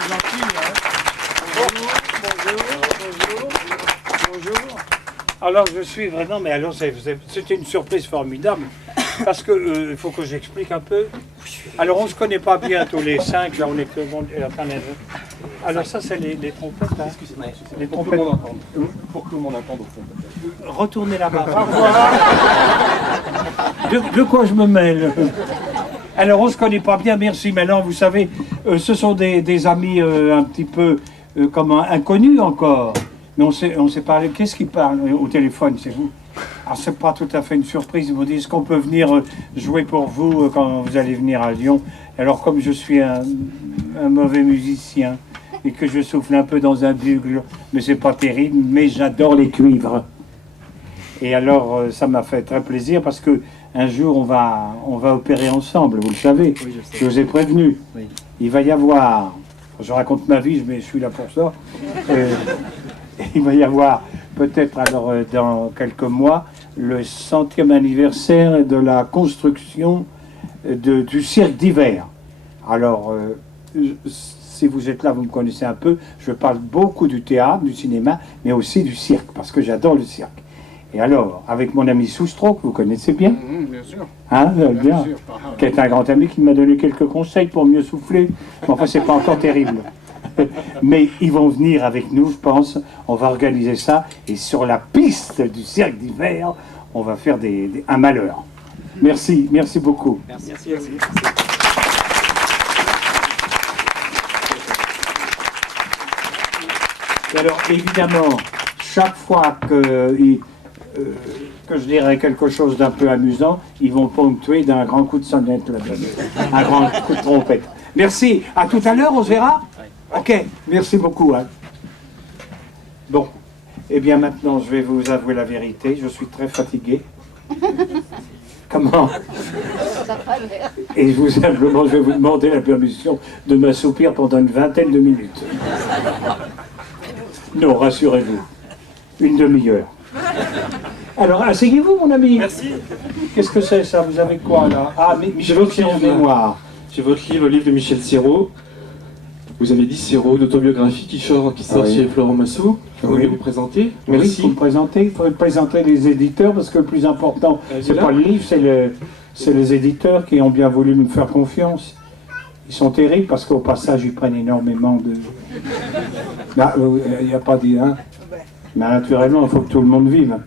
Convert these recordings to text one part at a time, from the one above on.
c'est gentil. Hein. Bonjour. Alors je suis vraiment, mais alors c'était une surprise formidable, parce que il faut que j'explique un peu. Alors on se connaît pas bien tous les 5, là on est que bon. Alors ça c'est les trompettes, hein. Excusez-moi, Les pour que tout le trompettes. monde entende. Pour que tout le monde entende au fond. Retournez là-bas. De quoi je me mêle? Alors on se connaît pas bien, merci. Maintenant vous savez, ce sont des amis un petit peu comment inconnus encore. Mais on s'est parlé. Qu'est-ce qui parle au téléphone? C'est vous? Alors c'est pas tout à fait une surprise. Ils m'ont dit est-ce qu'on peut venir jouer pour vous quand vous allez venir à Lyon? Alors comme je suis un mauvais musicien et que je souffle un peu dans un bugle, mais c'est pas terrible, mais j'adore les cuivres. Et alors ça m'a fait très plaisir parce que un jour on va opérer ensemble, vous le savez. Oui, je sais. Je vous ai prévenu. Oui. Il va y avoir, je raconte ma vie, mais je suis là pour ça. Il va y avoir peut-être alors dans quelques mois le 100e anniversaire de la construction du cirque d'hiver. Alors, si vous êtes là, vous me connaissez un peu, je parle beaucoup du théâtre, du cinéma, mais aussi du cirque, parce que j'adore le cirque. Et alors, avec mon ami Soustro, que vous connaissez bien, Bien sûr. hein, bien, sûr. qui est un grand ami qui m'a donné quelques conseils pour mieux souffler, mais enfin, c'est pas encore terrible. Mais ils vont venir avec nous, je pense. On va organiser ça. Et sur la piste du cirque d'hiver, on va faire un malheur. Merci beaucoup. Merci. Et alors, évidemment, chaque fois que je dirai quelque chose d'un peu amusant, ils vont ponctuer d'un grand coup de sonnette, un grand coup de trompette. Merci. À tout à l'heure, on se verra? Ok, merci beaucoup. Hein. Bon, eh bien maintenant, je vais vous avouer la vérité. Je suis très fatigué. Comment? Et simplement, je vais vous demander la permission de m'assoupir pendant une vingtaine de minutes. Non, rassurez-vous. Une demi-heure. Alors, asseyez-vous, mon ami. Merci. Qu'est-ce que c'est, ça? Vous avez quoi, là? Ah, mais J'ai votre c'est en livre. mémoire. J'ai votre livre, le livre de Michel Serrault. Vous avez dit Serrault, d'autobiographie qui sort Oui. chez Florent Massot. Vous voulez Oui. vous présenter? Oui, Merci. il faut me présenter. Il faut présenter les éditeurs, parce que le plus important, c'est là. pas le livre, c'est les éditeurs qui ont bien voulu me faire confiance. Ils sont terribles, parce qu'au passage, ils prennent énormément de... Là, il n'y a pas dit, hein? Mais naturellement, il faut que tout le monde vive.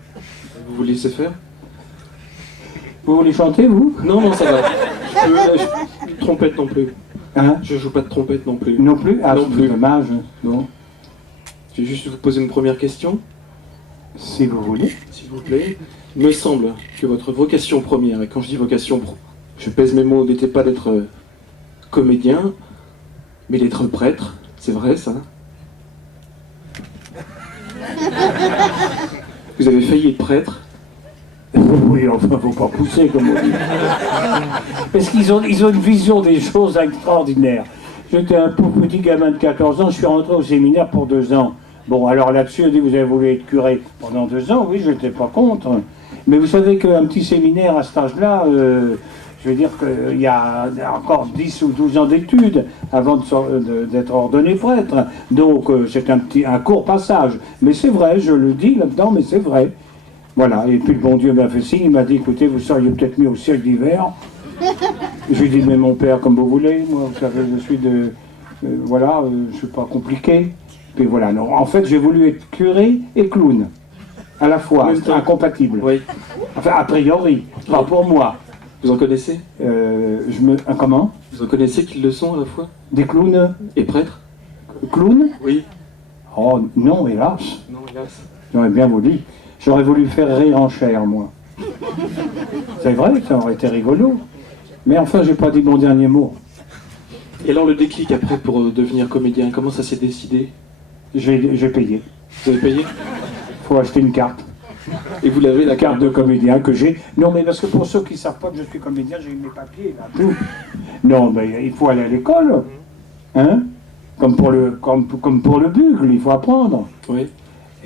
Vous voulez laisser faire? Vous voulez chanter, vous? Non, ça va. Trompette non plus. Hein? Je joue pas de trompette non plus. Non plus? Ah, Non c'est plus. dommage. Non. Je vais juste vous poser une première question, Si vous voulez. s'il vous plaît. Il me semble que votre vocation première, et quand je dis vocation, je pèse mes mots, n'était pas d'être comédien, mais d'être prêtre. C'est vrai, ça? Vous avez failli être prêtre. Oui, enfin, faut pas pousser, comme on dit. Parce qu'ils ont une vision des choses extraordinaires. J'étais un pauvre petit gamin de 14 ans, je suis rentré au séminaire pour 2 ans. Bon, alors là-dessus, on dit, vous avez voulu être curé pendant 2 ans, oui, je n'étais pas contre. Mais vous savez qu'un petit séminaire à cet âge-là, je veux dire qu'il y a encore 10 ou 12 ans d'études avant d'être ordonné prêtre. Donc, c'est un court passage. Mais c'est vrai, je le dis là-dedans, mais c'est vrai. Voilà, et puis le bon Dieu m'a fait signe, il m'a dit, écoutez, vous seriez peut-être mis au cirque d'hiver. Je lui ai dit, mais mon père, comme vous voulez, moi, vous savez, je suis je suis pas compliqué. Puis voilà, non, en fait, j'ai voulu être curé et clown, à la fois, Oui, c'est incompatible. Oui. Enfin, a priori, pas pour moi. Vous en connaissez? Comment? Vous en connaissez qui le sont à la fois? Des clowns? Et prêtres? Clowns? Oui. Oh, non, hélas. Non, hélas. J'aurais bien voulu. J'aurais voulu faire rire en chair, moi. C'est vrai, ça aurait été rigolo. Mais enfin, j'ai pas dit mon dernier mot. Et alors le déclic après pour devenir comédien, comment ça s'est décidé? J'ai payé. Vous avez payé? Faut acheter une carte. Et vous l'avez, La carte de comédien que j'ai. Non, mais parce que pour ceux qui ne savent pas que je suis comédien, j'ai eu mes papiers, là, tout. Non, mais il faut aller à l'école. Hein? Comme pour le bugle, il faut apprendre. Oui.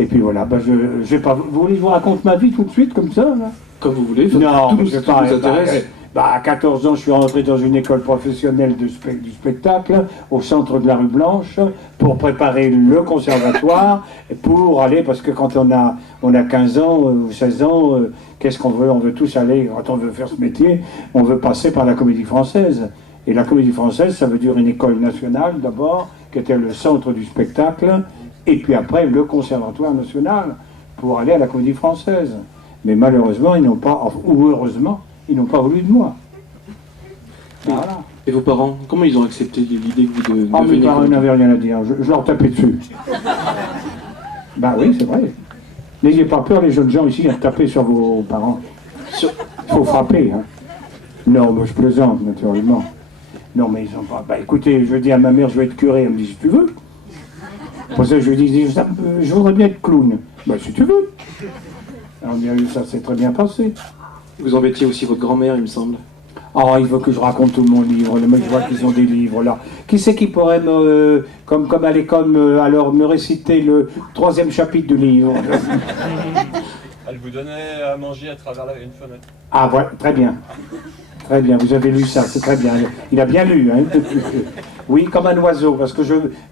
Et puis voilà, je vais pas. Vous voulez que je vous raconte ma vie tout de suite, comme ça, là? Comme vous voulez, Non, tout mais nous c'est pas. intéresse. Bah, à 14 ans, je suis rentré dans une école professionnelle du spectacle, au centre de la rue Blanche, pour préparer le conservatoire, pour aller, parce que quand on a 15 ans ou 16 ans, qu'est-ce qu'on veut? On veut tous aller, quand on veut faire ce métier, on veut passer par la Comédie Française. Et la Comédie Française, ça veut dire une école nationale d'abord, qui était le centre du spectacle, et puis après le Conservatoire national, pour aller à la Comédie Française. Mais malheureusement, ils n'ont pas, ou heureusement, ils n'ont pas voulu de moi. Voilà. Et vos parents, comment ils ont accepté l'idée que vous Ah, mes deveniez parents comédien? n'avaient rien à dire, je leur tapais dessus. Bah oui, c'est vrai. N'ayez pas peur, les jeunes gens ici, à taper sur vos parents. Il faut frapper. Hein. Non, moi je plaisante, naturellement. Non, mais ils ont pas. Bah écoutez, je dis à ma mère, je vais être curé. Elle me dit, si tu veux. Pour ça, je lui dis, je voudrais bien être clown. Bah si tu veux. Alors, ça s'est très bien passé. Vous embêtiez aussi votre grand-mère, il me semble. Oh, il veut que je raconte tout mon livre. Les mecs, je vois qu'ils ont des livres là. Qui c'est qui pourrait me, comme à l'école, alors me réciter le 3e chapitre du livre? Elle vous donnait à manger à travers une fenêtre. Ah, voilà, très bien. Très bien, vous avez lu ça, c'est très bien. Il a bien lu, hein. Oui, comme un oiseau, parce que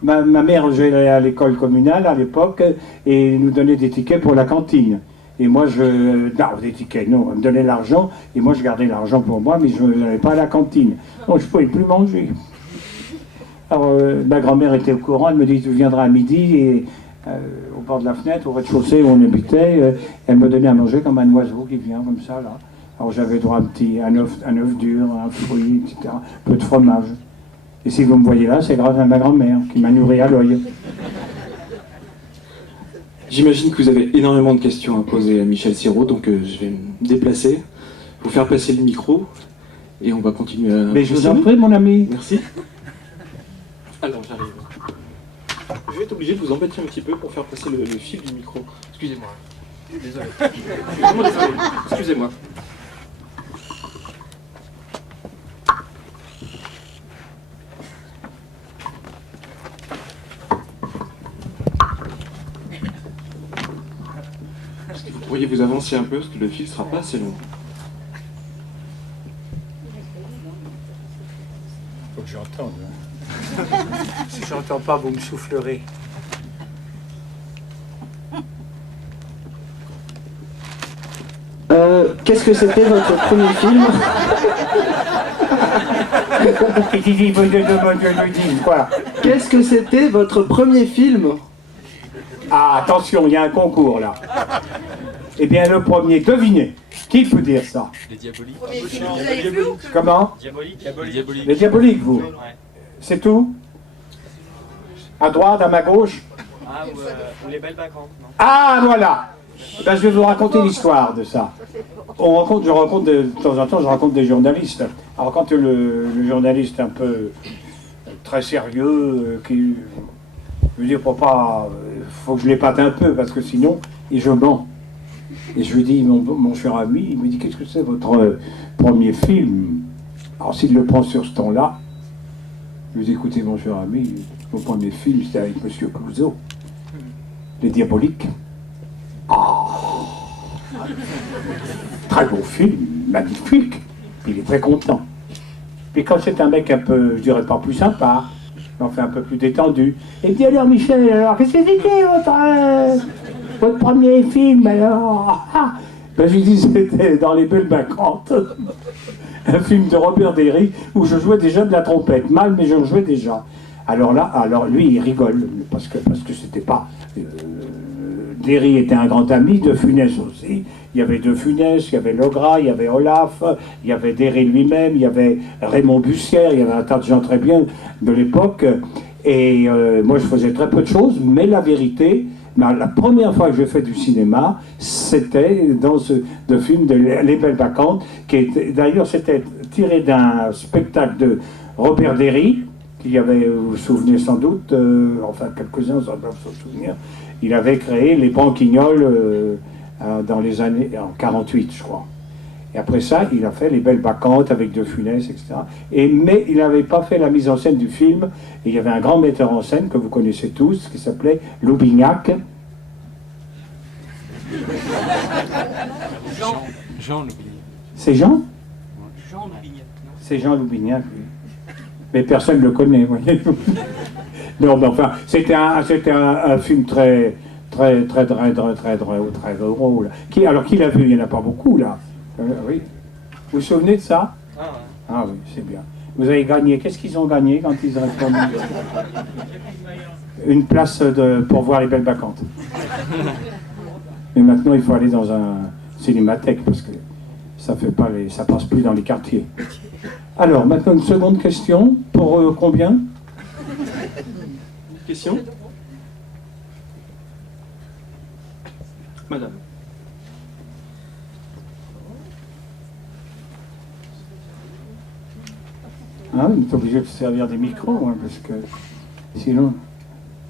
ma mère, j'allais à l'école communale à l'époque, et nous donnait des tickets pour la cantine. Et moi, non, des tickets, non, elle me donnait l'argent, et moi, je gardais l'argent pour moi, mais je n'allais pas à la cantine. Donc, je ne pouvais plus manger. Alors, ma grand-mère était au courant, elle me dit, tu viendras à midi, et au bord de la fenêtre, au rez-de-chaussée où on habitait, elle me donnait à manger comme un oiseau qui vient, comme ça, là. Alors, j'avais droit à un œuf dur, un fruit, etc., un peu de fromage. Et si vous me voyez là, c'est grâce à ma grand-mère, qui m'a nourri à l'œil. J'imagine que vous avez énormément de questions à poser à Michel Serrault, donc je vais me déplacer, vous faire passer le micro, et on va continuer à... Mais je vous en prie, mon ami. Merci. Alors, j'arrive. Je vais être obligé de vous embêter un petit peu pour faire passer le fil du micro. Excusez-moi. Désolé. Vraiment désolé. Excusez-moi. Vous pourriez vous avancer un peu, parce que le fil sera pas assez long. Faut que j'entende. Si j'entends pas, vous me soufflerez. Qu'est-ce que c'était votre premier film? Quoi? Qu'est-ce que c'était votre premier film? Ah, attention, il y a un concours là. Eh bien, le premier, devinez. Qui peut dire ça? Les diaboliques. Comment? Diaboliques. Les diaboliques, vous. C'est tout? À droite, à ma gauche? Ah, ou les belles vacances, non? Ah, voilà! Ben, je vais vous raconter l'histoire de ça. Je rencontre de temps en temps, je rencontre des journalistes. Alors, quand le journaliste un peu très sérieux, qui, je veux dire, faut que je l'épate un peu, parce que sinon, et je mens. Et je lui dis, mon cher ami, il me dit, qu'est-ce que c'est votre premier film? Alors, s'il le prend sur ce ton-là, je lui dis, écoutez, mon cher ami, mon premier film, c'était avec Monsieur Clouseau, Les Diaboliques. Très beau film, magnifique. Il est très content. Puis quand c'est un mec un peu, je dirais pas plus sympa, enfin un peu plus détendu, et puis alors Michel, alors qu'est-ce que c'était votre premier film alors? Ben je lui dis c'était dans Les Belles Vacances, un film de Robert Derry où je jouais déjà de la trompette, mal mais je jouais déjà. Alors là, lui il rigole parce que c'était pas. Derry était un grand ami, De Funès aussi. Il y avait De Funès, il y avait Legras, il y avait Olaf, il y avait Derry lui-même, il y avait Raymond Bussière, il y avait un tas de gens très bien de l'époque. Et moi, je faisais très peu de choses, mais la vérité, la première fois que j'ai fait du cinéma, c'était dans ce film de Les Belles Vacances, qui était, d'ailleurs, c'était tiré d'un spectacle de Robert Derry, qui avait, vous vous souvenez sans doute, enfin quelques-uns doivent se souvenir, il avait créé Les Branquignoles dans les années, en 48 je crois. Et après ça, il a fait Les Belles Vacances avec De Funès, etc. Mais il n'avait pas fait la mise en scène du film. Et il y avait un grand metteur en scène que vous connaissez tous, qui s'appelait Loubignac. Jean Loubignac. C'est Jean? Jean C'est Jean Loubignac, oui. Mais personne ne le connaît, vous voyez. Non, mais enfin, c'était un film très drôle. Alors, qui l'a vu? Il n'y en a pas beaucoup, là. Oui. Vous vous souvenez de ça? Ah oui, c'est bien. Vous avez gagné. Qu'est-ce qu'ils ont gagné quand ils ont répondu? Une place pour voir les belles vacances. Mais maintenant, il faut aller dans un cinémathèque parce que ça passe plus dans les quartiers. Alors, maintenant, une seconde question. Pour combien? Question? Madame. Ah, on est obligé de se servir des micros, hein, parce que sinon...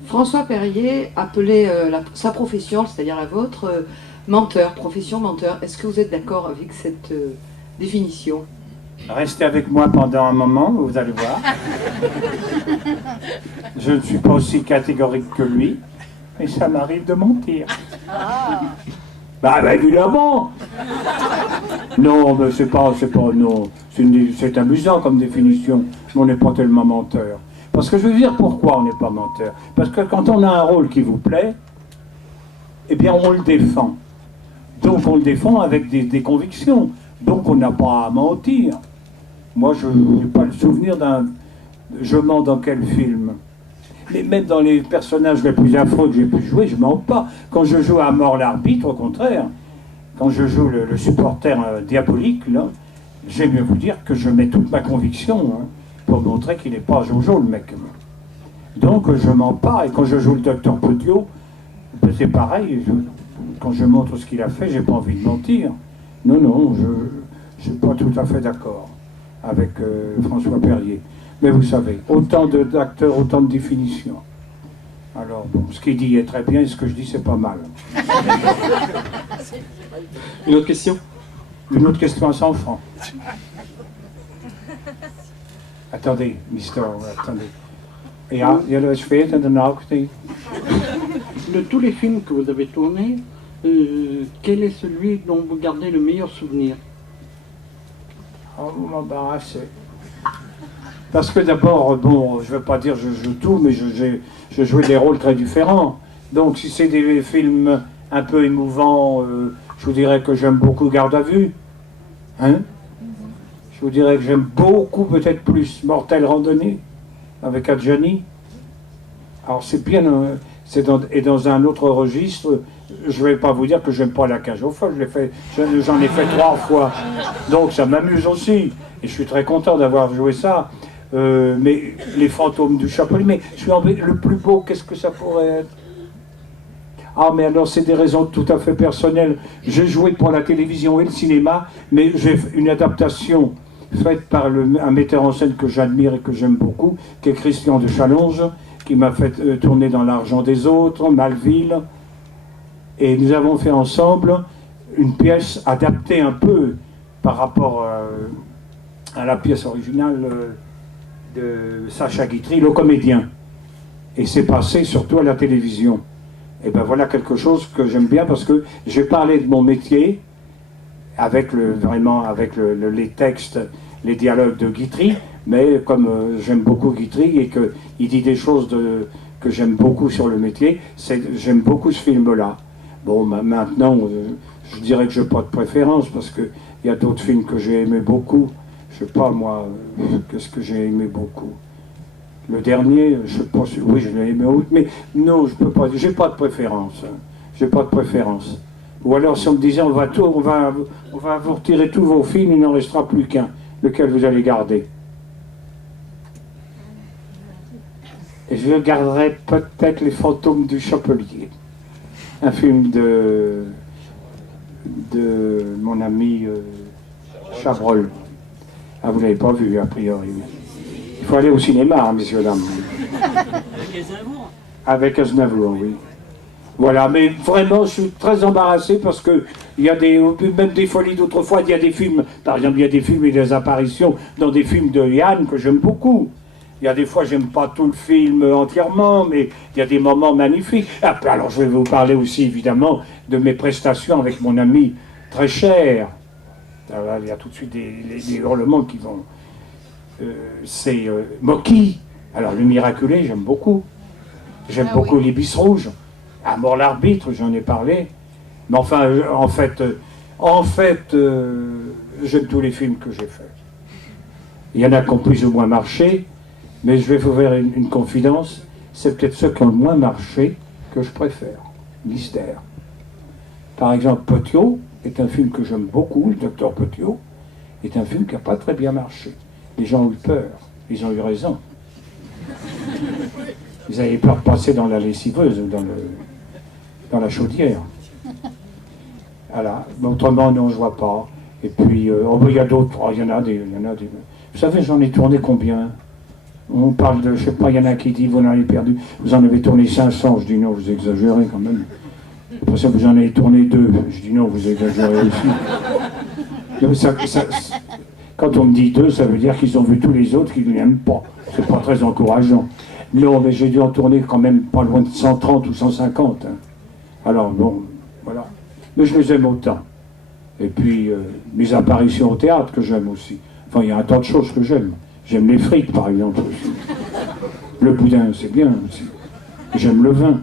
François Perrier appelait sa profession, c'est-à-dire la vôtre, menteur, profession menteur. Est-ce que vous êtes d'accord avec cette définition? Restez avec moi pendant un moment, vous allez voir. Je ne suis pas aussi catégorique que lui, mais ça m'arrive de mentir. Bah évidemment. Non, mais non. C'est amusant comme définition, mais on n'est pas tellement menteur. Parce que je veux dire pourquoi on n'est pas menteur. Parce que quand on a un rôle qui vous plaît, eh bien on le défend. Donc on le défend avec des convictions. Donc on n'a pas à mentir. Moi je n'ai pas le souvenir je mens dans quel film. Mais même dans les personnages les plus affreux que j'ai pu jouer, je mens pas. Quand je joue à mort l'arbitre, au contraire, quand je joue le supporter diabolique, là, j'aime mieux vous dire que je mets toute ma conviction pour montrer qu'il n'est pas Jojo, le mec. Donc je mens pas. Et quand je joue le docteur Petiot, c'est pareil. Quand je montre ce qu'il a fait, j'ai pas envie de mentir. Non, je ne suis pas tout à fait d'accord avec François Perrier. Mais vous savez, autant d'acteurs, autant de définitions. Alors, bon, ce qu'il dit est très bien et ce que je dis, c'est pas mal. Une autre question? Une autre question à 100 francs. Attendez, mister, attendez. Ja, jullie weet en daarna ook niet. De tous les films que vous avez tournés, quel est celui dont vous gardez le meilleur souvenir? Oh, vous m'embarrassez. Parce que d'abord, bon, je ne veux pas dire je joue tout, mais je jouais des rôles très différents. Donc si c'est des films un peu émouvants, je vous dirais que j'aime beaucoup Garde à vue. Hein? Je vous dirais que j'aime beaucoup, peut-être plus, Mortelle randonnée, avec Adjani. Alors c'est bien, et dans un autre registre, je ne vais pas vous dire que j'aime pas La Cage aux folles, j'en ai fait 3 fois. Donc ça m'amuse aussi, et je suis très content d'avoir joué ça. Mais Les Fantômes du Chapelier, mais le plus beau, qu'est-ce que ça pourrait être? Ah, mais alors c'est des raisons tout à fait personnelles. J'ai joué pour la télévision et le cinéma, mais j'ai une adaptation faite par un metteur en scène que j'admire et que j'aime beaucoup, qui est Christian de Chalonge, qui m'a fait tourner dans L'argent des autres, Malville. Et nous avons fait ensemble une pièce adaptée un peu par rapport à la pièce originale de Sacha Guitry, Le Comédien. Et c'est passé surtout à la télévision. Et ben voilà quelque chose que j'aime bien parce que j'ai parlé de mon métier avec les textes, les dialogues de Guitry, mais comme j'aime beaucoup Guitry et qu'il dit des choses que j'aime beaucoup sur le métier, j'aime beaucoup ce film-là. Bon, maintenant, je dirais que je n'ai pas de préférence parce qu'il y a d'autres films que j'ai aimé beaucoup. Je sais pas moi, qu'est-ce que j'ai aimé beaucoup. Le dernier, je pense, oui, je l'ai aimé, mais non, je peux pas, j'ai pas de préférence. J'ai pas de préférence. Ou alors si on me disait, on va vous retirer tous vos films, il n'en restera plus qu'un, lequel vous allez garder. Et je garderai peut-être Les Fantômes du Chapelier, un film de mon ami Chabrol. Ah, vous ne l'avez pas vu, a priori. Il faut aller au cinéma, hein, messieurs, dames. Avec Aznavour? Avec Aznavour, oui. Voilà, mais vraiment, je suis très embarrassé parce que il y a même des folies d'autrefois, il y a des films, par exemple, il y a des films et des apparitions dans des films de Yann que j'aime beaucoup. Il y a des fois, j'aime pas tout le film entièrement, mais il y a des moments magnifiques. Alors, je vais vous parler aussi, évidemment, de mes prestations avec mon ami très cher. Alors, il y a tout de suite des hurlements qui vont... c'est Mocky. Alors, Le Miraculé, j'aime beaucoup. J'aime beaucoup Les Bis Rouges. À mort l'arbitre, j'en ai parlé. Mais enfin, en fait, j'aime tous les films que j'ai faits. Il y en a qui ont plus ou moins marché, mais je vais vous faire une confidence. C'est peut-être ceux qui ont le moins marché que je préfère. Mystère. Par exemple, Petiot est un film que j'aime beaucoup, le docteur Petiot, est un film qui n'a pas très bien marché. Les gens ont eu peur, ils ont eu raison. Ils avaient peur de passer dans la lessiveuse ou dans la chaudière. Voilà. Mais autrement, non, je ne vois pas. Et puis, il y a d'autres, il y en a des. Vous savez, j'en ai tourné combien? On parle de, je sais pas, il y en a qui dit, vous en avez perdu, vous en avez tourné 500. Je dis non, vous exagérez quand même. Après ça, vous en avez tourné 2. Je dis non, vous exagérez aussi. Quand on me dit 2, ça veut dire qu'ils ont vu tous les autres qu'ils n'aiment pas. C'est pas très encourageant. Non, mais j'ai dû en tourner quand même pas loin de 130 ou 150. Hein. Alors bon, voilà. Mais je les aime autant. Et puis, mes apparitions au théâtre que j'aime aussi. Enfin, il y a un tas de choses que j'aime. J'aime les frites, par exemple, aussi. Le boudin, c'est bien aussi. J'aime le vin.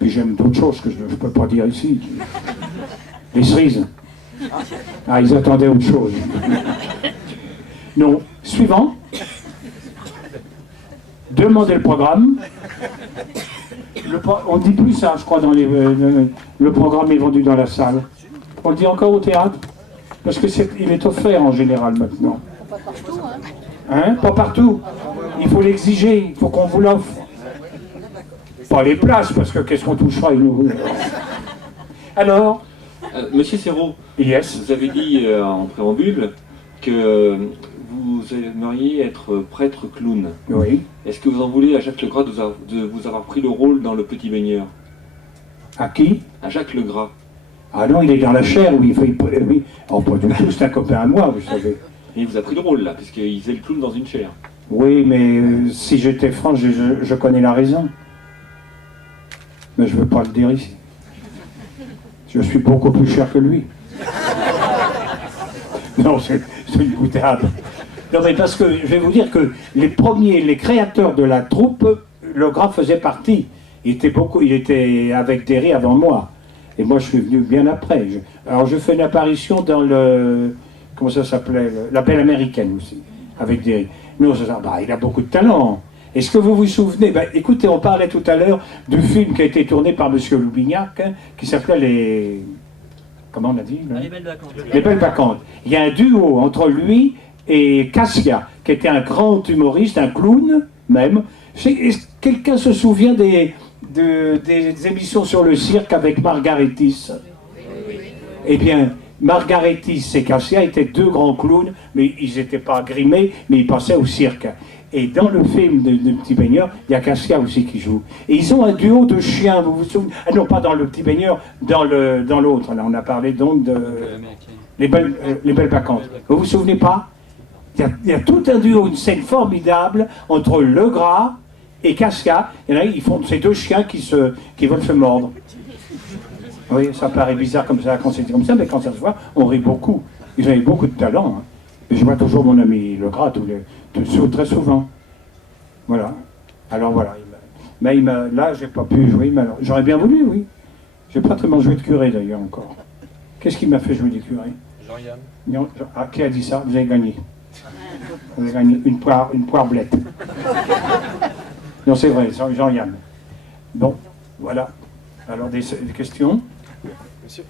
Puis j'aime d'autres choses que je ne peux pas dire ici. Les cerises. Ah, ils attendaient autre chose. Non. Suivant. Demandez le programme. On ne dit plus ça, je crois, dans les... le programme est vendu dans la salle. On le dit encore au théâtre. Parce que il est offert en général maintenant. Pas partout, hein. Hein? Pas partout. Il faut l'exiger, il faut qu'on vous l'offre. Pas les places, parce que qu'est-ce qu'on touchera nous. Alors Monsieur Serrault, yes. vous avez dit en préambule que vous aimeriez être prêtre clown. Oui. Est-ce que vous en voulez à Jacques Legras de vous avoir pris le rôle dans Le Petit Baigneur? À qui? À Jacques Legras. Ah non, il est dans la chair, oui. Oui. Oh, pas du tout, c'est un copain à moi, vous savez. Et il vous a pris le rôle là, puisqu'il faisait le clown dans une chair. Oui, mais si j'étais franc, je connais la raison. Mais je ne veux pas le dire ici. Je suis beaucoup plus cher que lui. Non, c'est une boutade. Non, mais parce que je vais vous dire que les créateurs de la troupe, Legras faisait partie. Il était avec Derry avant moi. Et moi, je suis venu bien après. Alors, je fais une apparition dans le... Comment ça s'appelait? La Belle Américaine aussi, avec Derry. Non, il a beaucoup de talent. Est-ce que vous vous souvenez? Écoutez, on parlait tout à l'heure du film qui a été tourné par M. Loubignac, hein, qui s'appelait les... Comment on a dit là? Les Belles Vacances. Les Belles Vacances. Il y a un duo entre lui et Cassia, qui était un grand humoriste, un clown même. Est-ce que quelqu'un se souvient des émissions sur le cirque avec Margaretis? Eh bien, Margaretis et Cassia étaient deux grands clowns, mais ils n'étaient pas grimés, mais ils passaient au cirque. Et dans le film de Petit Baigneur, il y a Cassia aussi qui joue. Et ils ont un duo de chiens, vous vous souvenez? Ah non, pas dans le Petit Baigneur, dans l'autre. Là, on a parlé donc de les belles vacances. Vous vous souvenez pas? Il y a tout un duo, une scène formidable entre Legras et Cassia. Et là, ils font ces deux chiens qui veulent se mordre. Oui, ça paraît bizarre comme ça, quand c'est comme ça, mais quand ça se voit, on rit beaucoup. Ils avaient beaucoup de talent. Hein. Et je vois toujours mon ami Legras très souvent. Voilà. Alors voilà. Mais là, j'ai pas pu jouer. J'aurais bien voulu, oui. J'ai pas tellement joué de curé d'ailleurs encore. Qu'est-ce qui m'a fait jouer des curés? Jean-Yann. Qui a dit ça? Vous avez gagné. Vous avez gagné une poirblette. Non, c'est vrai, Jean-Yann. Bon, voilà. Alors, des questions? Monsieur.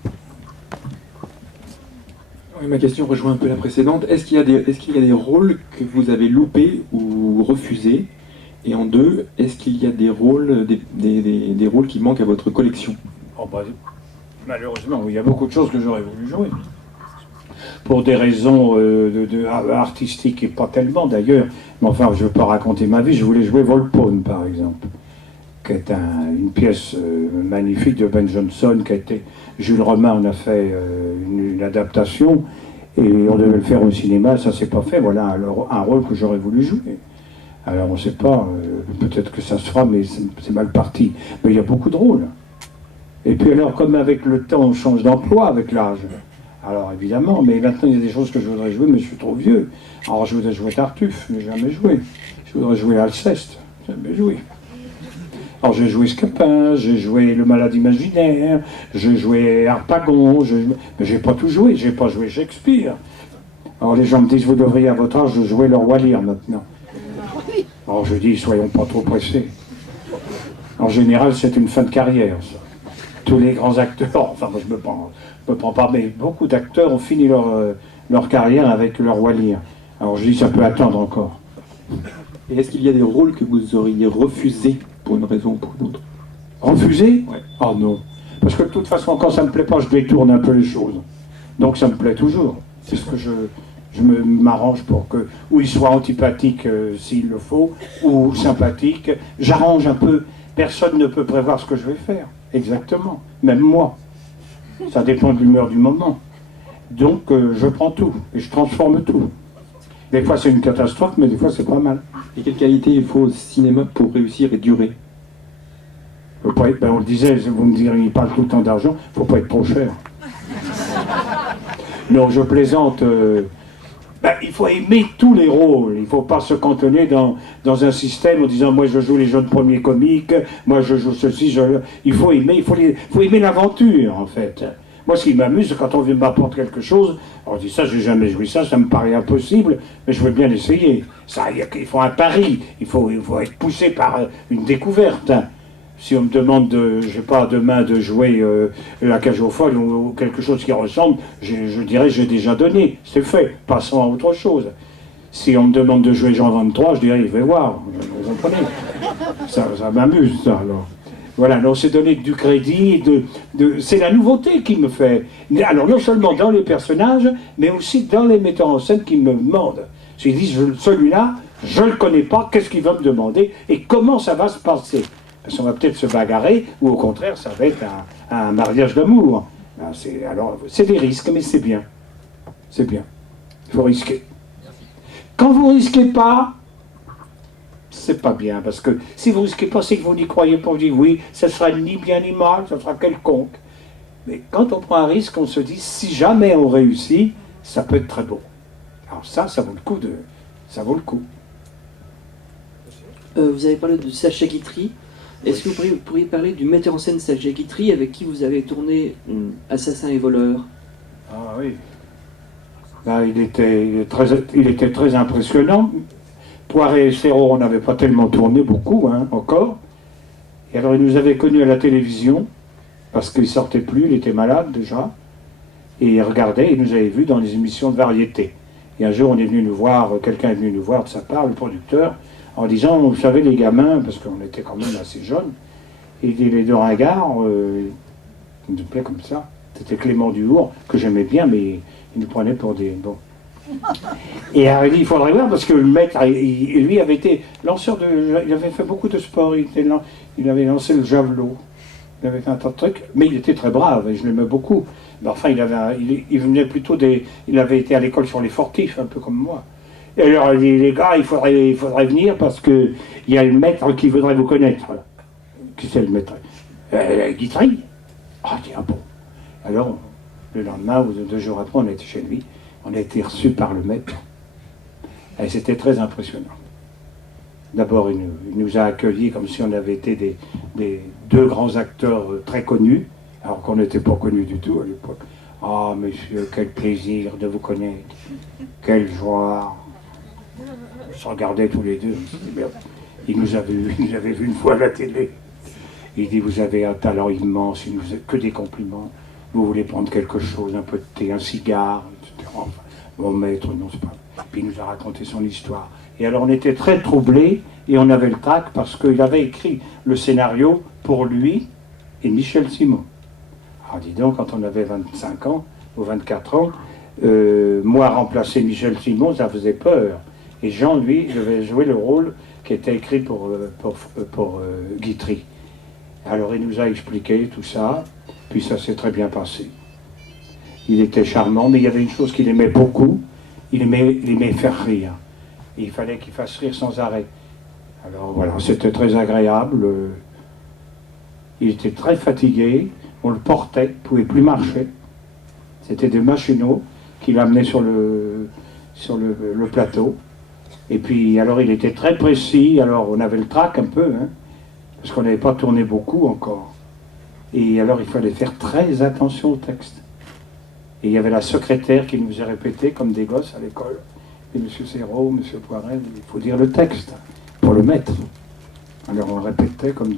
Oui, ma question rejoint un peu la précédente. Est-ce qu'il y a des rôles que vous avez loupés ou refusés? Et en deux, est-ce qu'il y a des rôles, des rôles qui manquent à votre collection? Malheureusement, il y a beaucoup de choses que j'aurais voulu jouer. Pour des raisons artistiques et pas tellement d'ailleurs. Mais enfin, je ne veux pas raconter ma vie. Je voulais jouer Volpone, par exemple, qui est une pièce magnifique de Ben Jonson, qui a été... Jules Romain en a fait une adaptation, et on devait le faire au cinéma, ça s'est pas fait. Voilà un rôle que j'aurais voulu jouer. Alors on ne sait pas, peut-être que ça se fera, mais c'est mal parti. Mais il y a beaucoup de rôles. Et puis alors, comme avec le temps, on change d'emploi avec l'âge. Alors évidemment, mais maintenant il y a des choses que je voudrais jouer, mais je suis trop vieux. Alors je voudrais jouer Tartuffe, mais jamais joué. Je voudrais jouer Alceste, jamais joué. Alors j'ai joué Scapin, j'ai joué Le Malade Imaginaire, j'ai joué Harpagon, mais j'ai pas tout joué, j'ai pas joué Shakespeare. Alors les gens me disent, vous devriez à votre âge jouer le Roi Lear maintenant. Alors je dis, soyons pas trop pressés. En général, c'est une fin de carrière, ça. Tous les grands acteurs, enfin moi je me prends pas, mais beaucoup d'acteurs ont fini leur carrière avec leur Roi Lear. Alors je dis, ça peut attendre encore. Et est-ce qu'il y a des rôles que vous auriez refusés pour une raison ou pour une autre? Refusé? Ouais. Oh non. Parce que de toute façon, quand ça me plaît pas, je détourne un peu les choses. Donc ça me plaît toujours. C'est ce que je m'arrange pour que, ou il soit antipathique s'il le faut, ou sympathique. J'arrange un peu. Personne ne peut prévoir ce que je vais faire. Exactement. Même moi. Ça dépend de l'humeur du moment. Donc je prends tout et je transforme tout. Des fois c'est une catastrophe, mais des fois c'est pas mal. Et quelle qualité il faut au cinéma pour réussir et durer? Faut pas être, ben on le disait, vous me direz, il parle tout le temps d'argent, faut pas être trop cher. Non, je plaisante. Il faut aimer tous les rôles. Il ne faut pas se cantonner dans un système en disant moi je joue les jeunes premiers comiques, moi je joue ceci, il faut aimer, faut aimer l'aventure en fait. Moi ce qui m'amuse quand on m'apporte quelque chose, on dit ça j'ai jamais joué ça me paraît impossible, mais je veux bien l'essayer. Ça, il faut un pari, il faut être poussé par une découverte. Si on me demande, je sais pas, demain de jouer la cage aux folles ou quelque chose qui ressemble, je dirais j'ai déjà donné, c'est fait, passons à autre chose. Si on me demande de jouer Jean 23, je dirais il va voir, vous comprenez. Ça m'amuse ça alors. Voilà, donc c'est donner du crédit, c'est la nouveauté qui me fait. Alors non seulement dans les personnages, mais aussi dans les metteurs en scène qui me demandent. Je dis celui-là, je ne le connais pas, qu'est-ce qu'il va me demander et comment ça va se passer. Parce qu'on va peut-être se bagarrer, ou au contraire, ça va être un mariage d'amour. Alors, c'est des risques, mais c'est bien. C'est bien. Il faut risquer. Quand vous ne risquez pas, c'est pas bien. Parce que si vous ne risquez pas, c'est que vous n'y croyez pas. Vous dites, oui, ça sera ni bien ni mal, ça sera quelconque. Mais quand on prend un risque, on se dit, si jamais on réussit, ça peut être très beau. Alors ça vaut le coup ça vaut le coup. Vous avez parlé de Sacha Guitry. Est-ce que vous pourriez parler du metteur en scène Sacha Guitry avec qui vous avez tourné Assassin et voleur? Ah oui. Là, il était très impressionnant. Poiret et Serrault, on n'avait pas tellement tourné beaucoup, encore. Et alors, il nous avait connus à la télévision, parce qu'il ne sortait plus, il était malade déjà. Et il regardait, il nous avait vus dans les émissions de variété. Et un jour, quelqu'un est venu nous voir de sa part, le producteur, en disant, vous savez les gamins, parce qu'on était quand même assez jeunes, et il dit, les deux ringards, il nous plaît comme ça, c'était Clément Duhour, que j'aimais bien, mais il nous prenait pour des... Bon. Et il a dit, il faudrait voir, parce que le maître, lui avait été lanceur il avait fait beaucoup de sport, il avait lancé le javelot, il avait fait un tas de trucs, mais il était très brave, et je l'aimais beaucoup. Mais enfin, il venait plutôt il avait été à l'école sur les fortifs, un peu comme moi. Et alors, il dit, les gars, il faudrait venir parce qu'il y a le maître qui voudrait vous connaître. Qui c'est le maître? Guitry. Ah, tiens, bon. Alors, le lendemain, ou 2 jours après, on était chez lui. On a été reçus par le maître. Et c'était très impressionnant. D'abord, il nous a accueillis comme si on avait été des 2 grands acteurs très connus, alors qu'on n'était pas connus du tout à l'époque. Ah, monsieur, quel plaisir de vous connaître. Quelle joie. On se regardait tous les deux. Il nous avait vu une fois à la télé. Il dit, vous avez un talent immense, il nous a que des compliments. Vous voulez prendre quelque chose, un peu de thé, un cigare, etc. Enfin, mon maître, non, c'est pas. Puis il nous a raconté son histoire. Et alors on était très troublés et on avait le trac parce qu'il avait écrit le scénario pour lui et Michel Simon. Alors dis donc, quand on avait 25 ans ou 24 ans, moi remplacer Michel Simon, ça faisait peur. Et Jean, lui, devait jouer le rôle qui était écrit pour Guitry. Alors il nous a expliqué tout ça, puis ça s'est très bien passé. Il était charmant, mais il y avait une chose qu'il aimait beaucoup, il aimait faire rire. Et il fallait qu'il fasse rire sans arrêt. Alors voilà, c'était très agréable. Il était très fatigué, on le portait, il ne pouvait plus marcher. C'était des machinaux qui l'amenaient sur le plateau. Et puis, alors, il était très précis. Alors, on avait le trac un peu, hein, parce qu'on n'avait pas tourné beaucoup encore. Et alors, il fallait faire très attention au texte. Et il y avait la secrétaire qui nous a répété, comme des gosses à l'école. Et M. Serrault, M. Poirel, il faut dire le texte pour le mettre. Alors, on répétait comme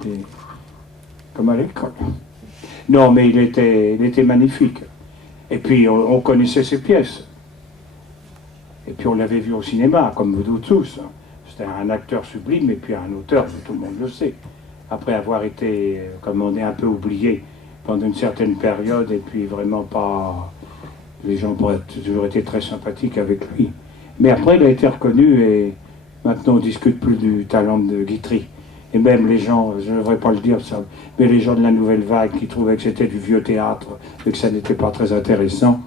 à l'école. Non, mais il était magnifique. Et puis, on connaissait ses pièces. Et puis, on l'avait vu au cinéma, comme vous tous. C'était un acteur sublime et puis un auteur, tout le monde le sait. Après avoir été, comme on est, un peu oublié pendant une certaine période, et puis vraiment pas... Les gens ont toujours été très sympathiques avec lui. Mais après, il a été reconnu, et maintenant, on ne discute plus du talent de Guitry. Et même les gens, je ne devrais pas le dire ça, mais les gens de la Nouvelle Vague qui trouvaient que c'était du vieux théâtre et que ça n'était pas très intéressant,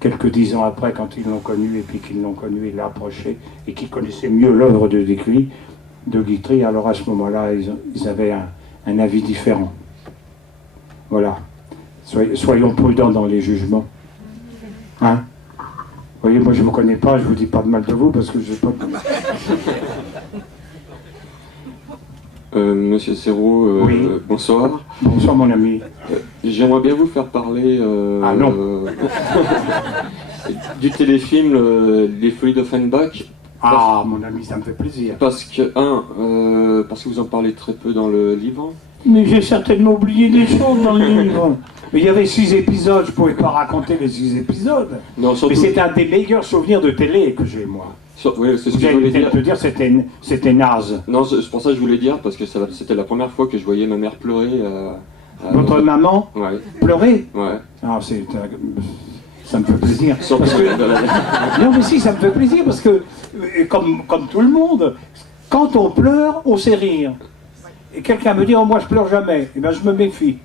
quelques 10 ans après, quand ils l'ont connu, et puis qu'ils l'ont connu, il l'a approché, et qu'ils connaissaient mieux l'œuvre de Guitry, alors à ce moment-là, ils avaient un avis différent. Voilà. Soyons prudents dans les jugements. Hein? Vous voyez, moi je ne vous connais pas, je ne vous dis pas de mal de vous, parce que je ne sais pas... Monsieur Serrault, oui. Bonsoir. Bonsoir mon ami. J'aimerais bien vous faire parler ah non. du téléfilm Les Folies d'Offenbach. Ah mon ami, ça me fait plaisir. Parce que vous en parlez très peu dans le livre. Mais j'ai certainement oublié des choses dans le livre. Mais il y avait 6 épisodes, je ne pouvais pas raconter les 6 épisodes. Non, surtout... Mais c'est un des meilleurs souvenirs de télé que j'ai, moi. Oui, c'est ce vous que je voulais allez te dire, c'était naze. Non, c'est pour ça que je voulais dire, parce que c'était la première fois que je voyais ma mère pleurer. Votre maman ouais. Pleurer? Ouais. Ah, ça me fait plaisir. Parce que... Non mais si, ça me fait plaisir, parce que, comme tout le monde, quand on pleure, on sait rire. Et quelqu'un me dit, oh moi je pleure jamais, eh bien je me méfie.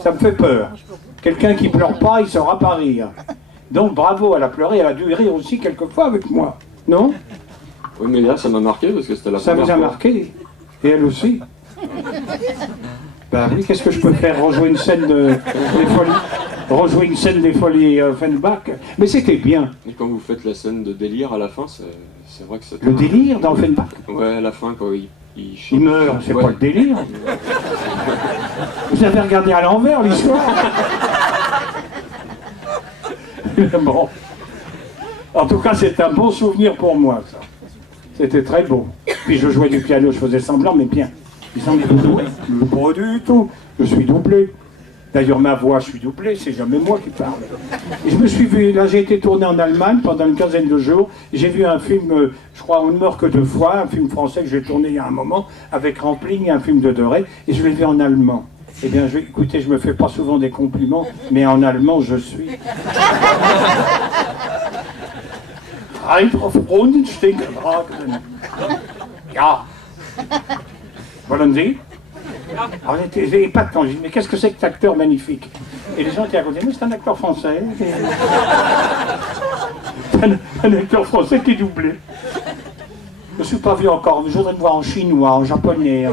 Ça me fait peur. Quelqu'un qui pleure pas, il ne saura pas rire. Donc bravo, elle a pleuré, elle a dû rire aussi quelquefois avec moi. Non? Oui, mais là ça m'a marqué parce que c'était la première fois. Ça vous a marqué? Et elle aussi? Ben oui, qu'est-ce que je peux faire? Rejouer une scène des folies? Rejouer une scène des folies Offenbach? Mais c'était bien. Et quand vous faites la scène de délire à la fin, c'est vrai que c'est... Le délire dans Offenbach? Ouais, à la fin quand il meurt, c'est pas le délire. Vous avez regardé à l'envers l'histoire. Bon. En tout cas, c'est un bon souvenir pour moi, ça. C'était très beau. Puis je jouais du piano, je faisais semblant, mais bien. Il semblait doublé. Pas du tout. Je suis doublé. D'ailleurs, ma voix, je suis doublé, c'est jamais moi qui parle. Et je me suis vu, là j'ai été tourné en Allemagne pendant une quinzaine de jours. J'ai vu un film, je crois, On ne meurt que 2 fois, un film français que j'ai tourné il y a un moment, avec Rampling, un film de Doré, et je l'ai vu en allemand. Eh bien, écoutez, je me fais pas souvent des compliments, mais en allemand, je suis... Ja. Wollen Sie? Alors j'étais épatant, je dis mais qu'est-ce que c'est que cet acteur magnifique? Et les gens étaient à côté, mais c'est un acteur français. un acteur français qui est doublé. Je ne suis pas vu encore, mais je voudrais me voir en chinois, en japonais,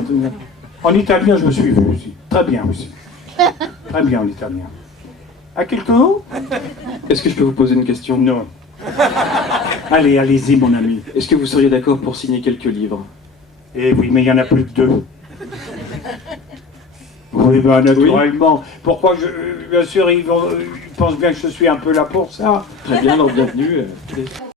en italien je me suis vu aussi. Très bien aussi. Très bien en italien. À quelqu'un? Est-ce que je peux vous poser une question? Non. Allez, allez-y mon ami. Est-ce que vous seriez d'accord pour signer quelques livres? Eh oui, mais il y en a plus que 2. Oui, ben naturellement. Oui. Pourquoi bien sûr, ils pensent bien que je suis un peu là pour ça. Très bien, alors bienvenue.